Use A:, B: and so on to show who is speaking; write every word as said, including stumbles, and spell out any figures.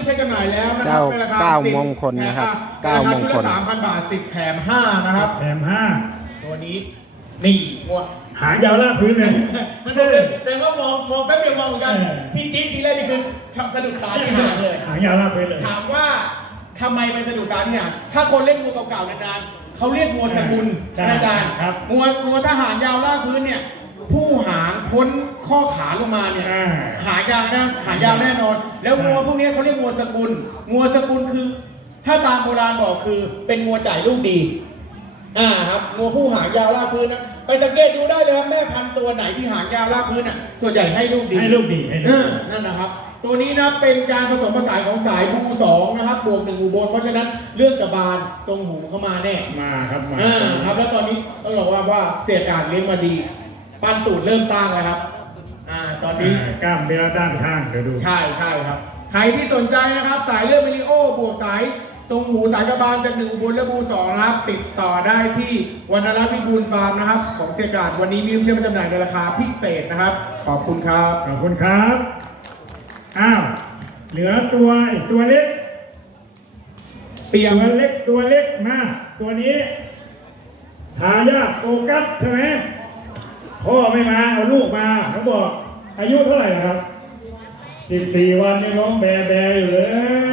A: ใช้จำหน่ายแล้วนะครั
B: เจ้า
A: ในราคา
B: เก้า
A: สิบ
B: มงคลนะครับ
A: แถม
B: เก้า
A: ราคาม
B: ง
A: ชุด
B: ค
A: ละ
B: ล
A: สามพันบาทสิบแถมห้านะครับ
C: แถมห้า
A: ตัวนี้นี่งัว
C: หางยาวลากพื้นเลย
A: มันดูเลยแต่ว่ามองมองแป๊บเดียวมองเหมือนกัน
C: เออ
A: ที่จี๊ดทีแรกนี่คือชับสะดุดตาที่หางเลย
C: หางยาวลากพื้นเลย
A: ถามว่าทำไมไปสะดุดตาที่หางถ้าคนเล่นงูเก่าๆนานๆเขาเรียกงูสกุล
C: ใช่
A: อาจารย์
C: ครับ
A: งูงูทหารยาวลากพื้นเนี่ยผู้หางพ้นข้อขาลงมาเนี่ย
C: อ่า
A: หางยาวแน่หางยาวแน่นอน แล้วงูพวกนี้เขาเรียกงูสกุลงูสกุลคือ ถ้าตามโบราณบอกคือเป็นงูจ่ายลูกดีอ่าครับงูผู้หางยาวลากพื้นนะไปสังเกตดูได้เลยครับแม่พันธุ์ตัวไหนที่หางยาวลากพื้นอ่ะส่วนใหญ่ให้ลูกดี
C: ให้ลูกดีให้ลูก
A: อ่า
C: ดี
A: นั่นนะครับ ตัวนี้นะเป็นการผสมผสานของสายบูสองนะครับบวกหนึ่งอุบลเพราะฉะนั้นเรื่องกระบาลทรงหูเข้ามาแน่
C: มาครับมา
A: อ่าครับแล้วตอนนี้ต้องบอกว่าว่าเสียการเลี้ยงมาดีปั้นตูดเริ่มสร้างแล้วครับอ่าตอนนี้
C: อ่ากล้ามเนื้อด้านข้างเดี๋ยวดู
A: ใช่ใช่ครับ ใครที่สนใจนะครับสายเลือดมิลิโอบวกสายทรงหูสายกระบาลจากหนึ่งอุบลและบูสองนะครับติดต่อได้ที่วรรณรัตน์วิบูลย์ฟาร์มนะครับของเสียการวันนี้มีน้ำเชื่อมมาจำหน่ายในราคาพิเศษนะครับ ขอบคุณครับ
C: ขอบคุณครับ อ้าว เหลือตัวอีกตัวเล็ก
A: เปีย
C: ตั
A: ม
C: วเล็กตัวเล็กมา ตัวนี้ทายาทโฟกัสใช่ไหมพ่อไม่มาเอาลูกมาเขาบอกอายุเท่าไหร่ล่ะครับสิบสี่วันนี่ร้องแบแบอยู่เลย